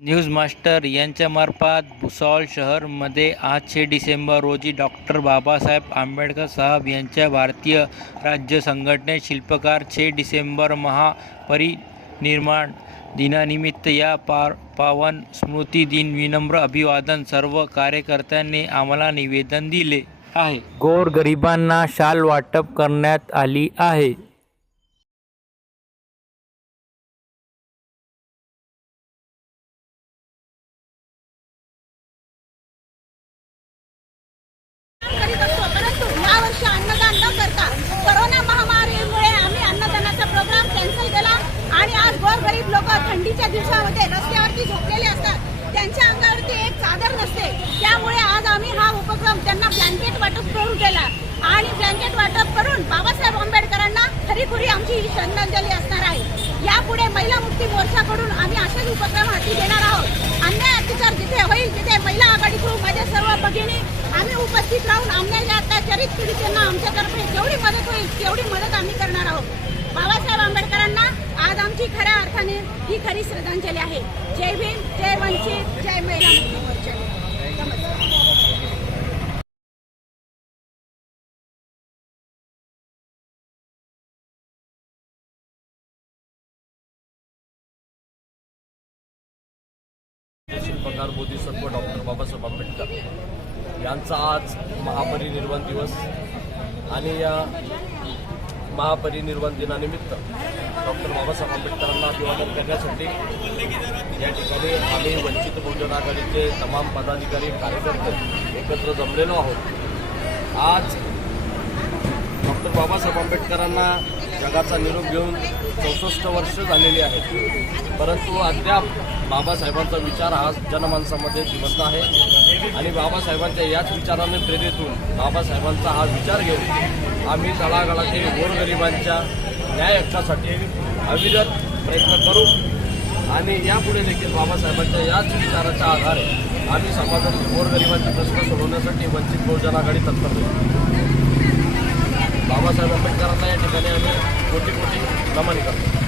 News master यांच्यामार्फत भुसावळ शहरमध्ये आज 6 डिसेंबर रोजी डॉक्टर बाबासाहेब आंबेडकर साहेब यांच्या भारतीय राज्य संघटनेत शिल्पकार 6 डिसेंबर महापरिनिर्वाण दिनानिमित्त या पावन स्मृती दिन विनम्र अभिवादन सर्व कार्यकर्त्यांनी आम्हाला निवेदन दिले आहे। गोरगरिबांना शाल वाटप करण्यात आली आहे। परंतु यावर्षी अन्नदान न करता कोरोना महामारीमुळे आम्ही अन्नदानाचा प्रोग्राम कॅन्सल केला आणि आज गोरगरीब लोक थंडीच्या दिवसामध्ये रस्त्यावरती झोपलेले असतात, त्यांच्या अंगावरती एक चादर नसते, त्यामुळे आज आम्ही हा उपक्रम त्यांना ब्लँकेट वाटप करून केला आणि ब्लँकेट वाटप करून बाबासाहेब आंबेडकरांना खरीखुरी आमची ही श्रद्धांजली असणार आहे। यापुढे महिला मुक्ती मोर्चाकडून आम्ही असेच उपक्रम हाती घेणार आहोत। अन्याय अत्याचार जिथे होईल तिथे महिला आघाडी करून माझ्या सर्व भगिनी आम्ही उपस्थित राहून अन्याय अत्याचारित पीडितांना आमच्यातर्फे जेवढी मदत होईल तेवढी मदत आम्ही करणार आहोत। बाबासाहेब आंबेडकरांना आज आमची खऱ्या अर्थाने ही खरी श्रद्धांजली आहे। जय भीम, जय वंचित, जय महिला मुक्ती मोर्चा। शिल्पकार बोधिसत्व डॉक्टर बाबासाहेब आंबेडकर यांचा आज महापरिनिर्वाण दिवस आणि या महापरिनिर्वाण दिनानिमित्त डॉक्टर बाबासाहेब आंबेडकरांना अभिवादन करण्यासाठी या ठिकाणी आम्ही वंचित बहुजन आघाडीचे तमाम पदाधिकारी कार्यकर्ते एकत्र जमलेलो आहोत। आज डॉक्टर बाबासाहेब आंबेडकरांना जगाचा निरोप घेऊन 64 वर्ष झालेली आहेत, परंतु अद्याप बाबासाहेबांचा विचार हा जनमानसामध्ये जिवंत आहे आणि बाबासाहेबांच्या याच विचाराने प्रेरित होऊन बाबासाहेबांचा हा विचार घेऊन आम्ही तळागाळातील गोरगरिबांच्या न्याय हक्कासाठी अविरत प्रयत्न करू आणि यापुढे देखील बाबासाहेबांच्या याच विचाराच्या आधारे आम्ही समाजातील गोरगरिबांचे प्रश्न सोडवण्यासाठी वंचित बहुजन आघाडी तत्पर होईल। बाबासाहेब आंबेडकरांना या ठिकाणी आम्ही कोटी कोटी नमन करतो।